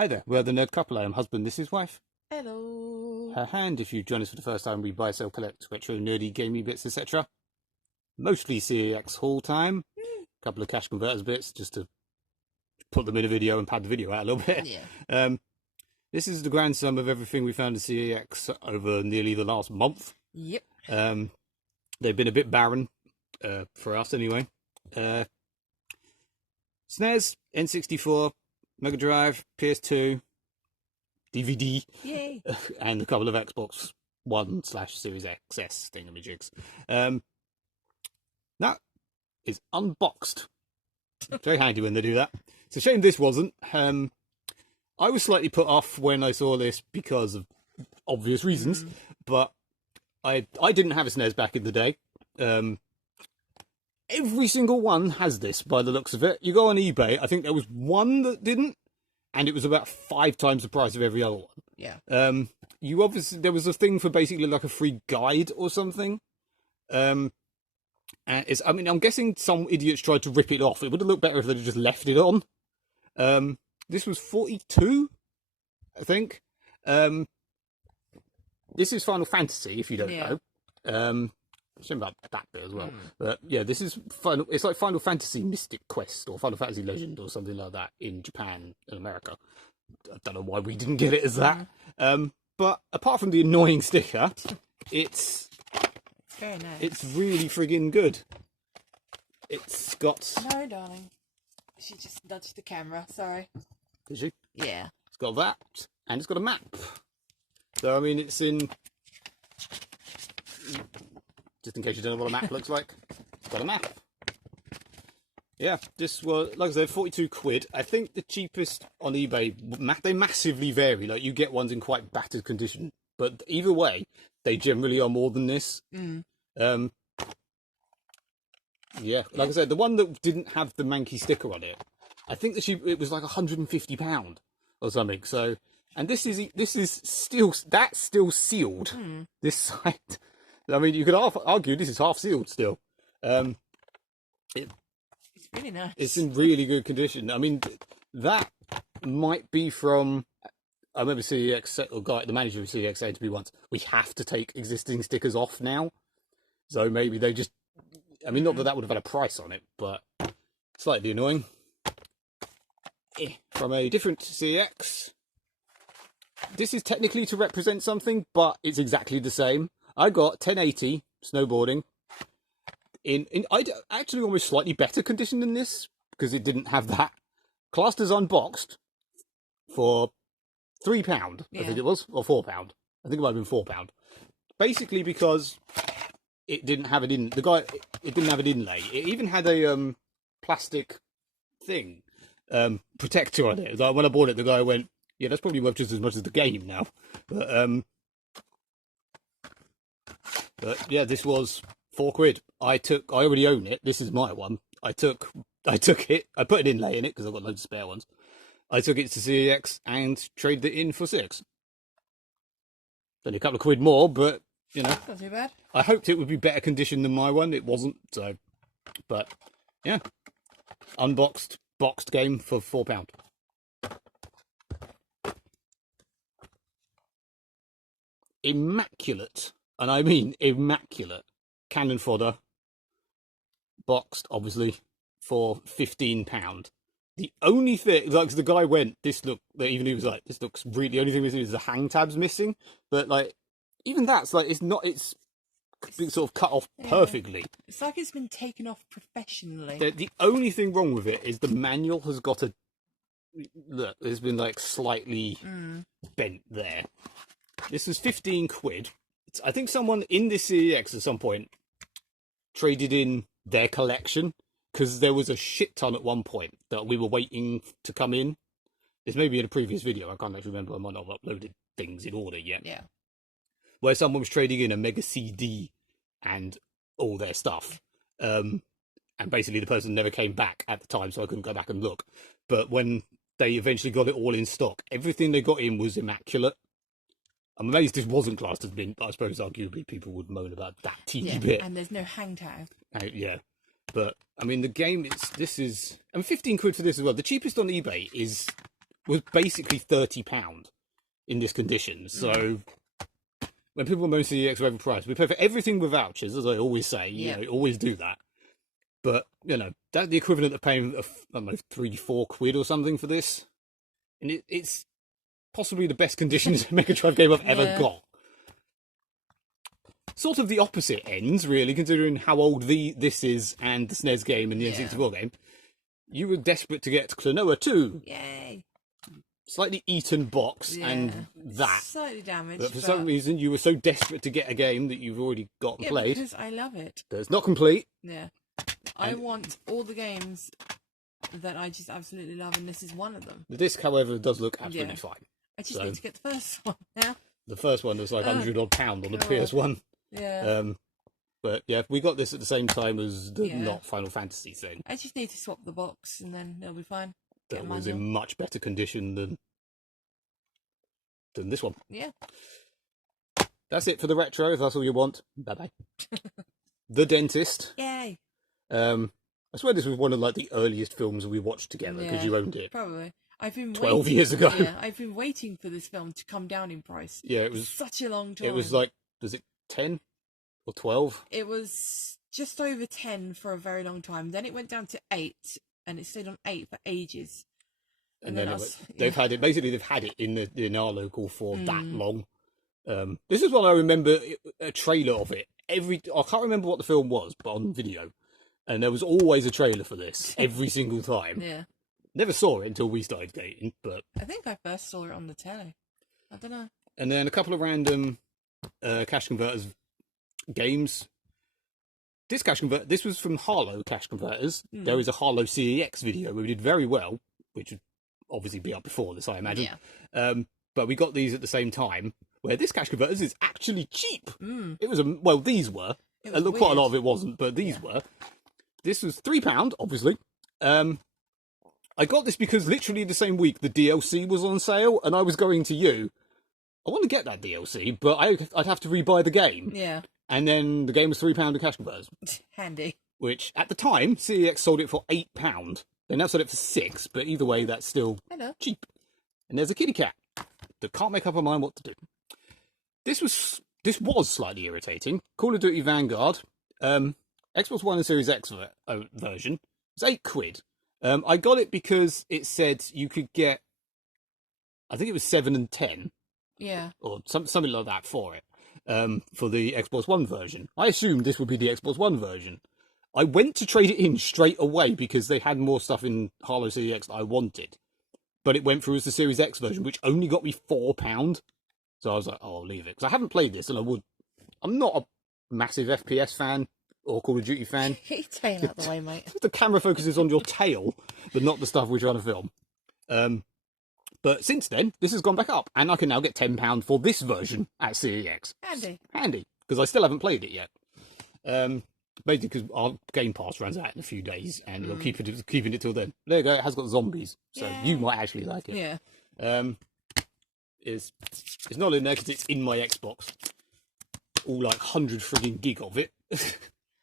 Hi there, we're the Nerd Couple. I am husband, this is wife. Hello. Her hand, if you join us for the first time, we buy, sell, collect retro, nerdy, gamey bits, etc. Mostly CeX haul time. A couple of cash converters bits, just to put them in a video and pad the video out a little bit. Yeah. This is the grand sum of everything we found at CeX over nearly the last month. Yep. They've been a bit barren, for us anyway. SNES, N64, Megadrive, PS2, DVD, Yay. and a couple of Xbox One / Series XS thingamajigs. That is unboxed. Very handy when they do that. It's a shame this wasn't. I was slightly put off when I saw this because of obvious reasons, but I didn't have a SNES back in the day. Every single one has this by the looks of it. You go on eBay, I think there was one that didn't, and it was about 5 times the price of every other one. Yeah. You obviously, there was a thing for basically like a free guide or something. And it's, I mean, I'm guessing some idiots tried to rip it off. It would have looked better if they'd just left it on. This was 42, I think. This is Final Fantasy, if you don't know. Shame about that bit as well. But yeah, this is Final. It's like Final Fantasy Mystic Quest or Final Fantasy Legend or something like that in Japan and America. I don't know why we didn't get it as that. But apart from the annoying sticker, it's very nice. It's really friggin' good. It's got. No, darling. She just nudged the camera. Sorry. Did she? Yeah. It's got that, and it's got a map. So I mean, it's in. Just in case you don't know what a map looks like, it's got a map. Yeah, this was, like I said, 42 quid. I think the cheapest on eBay, they massively vary. Like, you get ones in quite battered condition. But either way, they generally are more than this. Yeah, like I said, the one that didn't have the manky sticker on it, I think it was like £150 or something. So, and this is still, that's still sealed, this side. I mean, you could argue this is half sealed still. It's really nice. It's in really good condition. I mean, that might be from. I remember CeX, or the manager of CeX said to me once, "We have to take existing stickers off now." So maybe they just. I mean, not that would have had a price on it, but slightly annoying. From a different CeX. This is technically to represent something, but it's exactly the same. I got 1080 snowboarding in actually almost slightly better condition than this because it didn't have that. Classed as unboxed for £3, I think it was, or £4. I think it might have been £4. Basically because it didn't have it in it didn't have an inlay. It even had a plastic thing protector on it. Like when I bought it, the guy went, "Yeah, that's probably worth just as much as the game now." But yeah, this was £4. I already own it. This is my one. I took it. I put an inlay in it because I've got loads of spare ones. I took it to CeX and traded it in for £6. Only a couple of quid more, but you know, not too bad. I hoped it would be better condition than my one. It wasn't. So, but yeah, unboxed, boxed game for £4. Immaculate. And I mean immaculate. Cannon fodder. Boxed, obviously, for £15. The only thing, like, the guy went, even he was like, this looks really, the only thing missing is the hang tabs missing. But, like, even that's, like, it's been sort of cut off perfectly. It's like it's been taken off professionally. The only thing wrong with it is the manual has got look, there's been, like, slightly bent there. This was 15 quid. I think someone in this CeX at some point traded in their collection because there was a shit ton at one point that we were waiting to come in. This may be in a previous video. I can't actually remember. I might not have uploaded things in order yet. Yeah. Where someone was trading in a Mega CD and all their stuff. And basically the person never came back at the time, so I couldn't go back and look. But when they eventually got it all in stock, everything they got in was immaculate. I'm amazed this wasn't classed as mint, but I suppose arguably people would moan about that teeny bit. And there's no hang tag. Yeah. But, I mean, the game, this is... And 15 quid for this as well. The cheapest on eBay is was basically £30 in this condition. So when people moan CEX are overpriced, we pay for everything with vouchers, as I always say. You know, always do that. But you know, that's the equivalent of paying I don't know, £3-4 or something for this, and it's possibly the best conditions Megadrive game I've ever got. Sort of the opposite ends, really, considering how old this is and the SNES game and the N64 game. You were desperate to get Klonoa 2. Yay! Slightly eaten box and that. Slightly damaged. But for some reason, you were so desperate to get a game that you've already got and played. Because I love it. That's not complete. Yeah. I want all the games that I just absolutely love, and this is one of them. The disc, however, does look absolutely fine. I just need to get the first one now. The first one was like £100 on the PS1. Yeah. But yeah, we got this at the same time as the not Final Fantasy thing. I just need to swap the box and then it'll be fine. That was in much better condition than this one. Yeah. That's it for the retro, if that's all you want. Bye-bye. The Dentist. Yay. I swear this was one of like the earliest films we watched together because you owned it. Probably. I've been 12 years ago. Yeah, I've been waiting for this film to come down in price. Yeah, it was such a long time. It was like, was it 10 or 12? It was just over 10 for a very long time. Then it went down to 8, and it stayed on 8 for ages. And then they've had it. Basically, they've had it in our local for that long. This is what I remember a trailer of it. I can't remember what the film was, but on video, and there was always a trailer for this every single time. Yeah. Never saw it until we started dating, but I think I first saw it on the telly. I don't know. And then a couple of random cash converters games. This was from Harlow Cash Converters. There is a Harlow CEX video where we did very well, which would obviously be up before this, I imagine. Yeah. But we got these at the same time, where this Cash Converters is actually cheap. It was these were. Quite a lot of it wasn't, but these were. This was £3, obviously. I got this because literally the same week the DLC was on sale, and I was going to you. I want to get that DLC, but I'd have to rebuy the game. Yeah. And then the game was £3 in Cash Converters. Handy. Which, at the time, CEX sold it for £8. They now sold it for £6, but either way, that's still cheap. And there's a kitty cat that can't make up her mind what to do. This was slightly irritating. Call of Duty Vanguard, Xbox One and Series X version. It's £8. I got it because it said you could get, I think it was 7 and 10. Yeah. Or something like that for it. For the Xbox One version. I assumed this would be the Xbox One version. I went to trade it in straight away because they had more stuff in Harlow CEX that I wanted. But it went through as the Series X version, which only got me £4. So I was like, oh, I'll leave it. Because I haven't played this, and I'm not a massive FPS fan or Call of Duty fan. Get your tail out the way, mate. The camera focuses on your tail, but not the stuff we're trying to film. But since then, this has gone back up, and I can now get £10 for this version at CEX. Handy, because I still haven't played it yet. Basically, because our Game Pass runs out in a few days, and we're keeping it till then. There you go, it has got zombies, so you might actually like it. Yeah. It's not in there because it's in my Xbox. All like 100 frigging gig of it.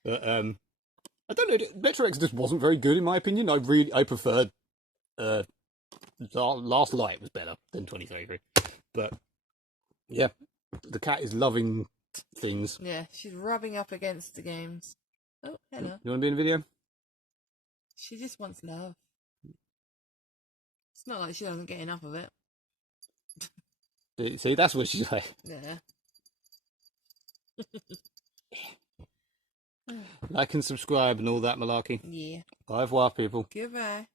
But I don't know, Metro X just wasn't very good in my opinion. I preferred Last Light was better than 2033. But yeah, the cat is loving things. Yeah, she's rubbing up against the games. Oh, hello. You want to be in a video? She just wants love. It's not like she doesn't get enough of it. See, that's what she's like. Yeah. Like and subscribe and all that malarkey. Yeah. Au revoir, people. Goodbye.